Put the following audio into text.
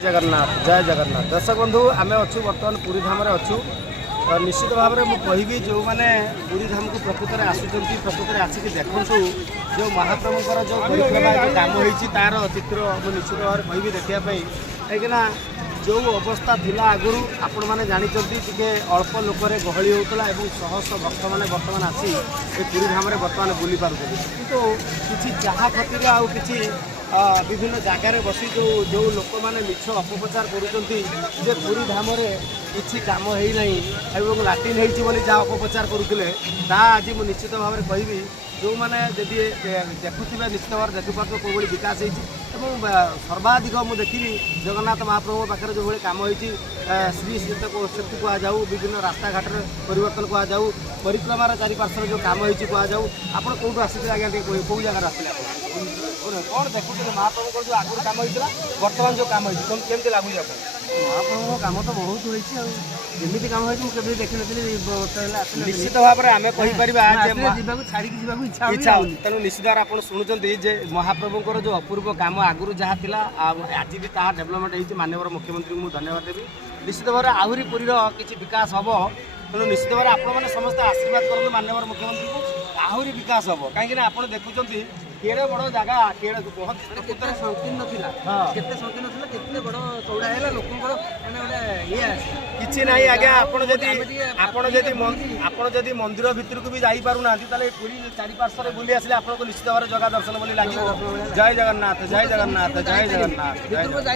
जय जगन्नाथ दर्शक बंधु आम अच्छु बर्तमान पुरी धाम अच्छु निश्चित भाव में मुझे जो मैंने पुरी धाम को प्रकृत में आसुँच प्रकृत में आसिक देखु जो महाप्रभुकर जो परिक्रमा जो काम होती तार चित्र मुझे निश्चित भाव में कहि देखापी कहीं जो अवस्था थिला आगुरी आपण मैंने जानते टे अल्प लोक गहली होता है शह शह भक्त मैंने बर्तमान आसी पुरी धाम बर्तमान बुली पार्टी कितु किसी जहाँ खातिर आउ कि विभिन्न जगार बसी जो लोक मैंने मिछ अपप्रचार कर पुरी धाम किसी कम होना लाट्रिन होती जहाँ अपप्रचार करुले आज मुझे निश्चित भाव में कहि जो मैंने जदि देखुवे निश्चित भाव देखिपार कौ विकास होती सर्वाधिक मुझे देखी जगन्नाथ महाप्रभु पाखे जो भाई कम होती श्री सेतु कहुँ विभिन्न रास्ता घाट परिवर्तन कहुँ परिक्रमार चारिपार्श्वर जो कम होती कहुँ आप कौटू आसी आज्ञा कौ जगार आसते कौन देखुते महाप्रभु जो आगुरी कम होता बर्तमान जो कम होती केमती लगुच महाप्रभु कम तो बहुत होती कम होती देखी नी निश्चित भाव में आम कहीपर छाड़ी इच्छा तेणु निश्चित भाव आप शुणुंट जे महाप्रभुଙ୍କର जो अपूर्व काम आगुरी जहाँ थिला आज भी ताहा डेभलपमेंट होती माननीय मुख्यमंत्री को धन्यवाद देवी निश्चित भाव में आहरी पुरीर किसी विकास हम तेणु निश्चित भाव आपने समस्त आशीर्वाद करूँ माननीय मुख्यमंत्री को आहरी विकास हम कहीं आप देखुं केड़े बड़ जगह केड़े बहुत संकीर्ण थिला केते संकीर्ण थिला केते बड़ चौड़ा हैला लोकंकर माने गोटे ये किछि नाही आज्ञा आपण जदि मंदिर भितर को भी जाई पारु ना ताले पूरी चारि पार्श्व बुली आसले आपन को निश्चित भाव जगह दर्शन बोली लागि जय जगन्नाथ जय जगन्नाथ जय जगन्नाथ जय जगन्नाथ।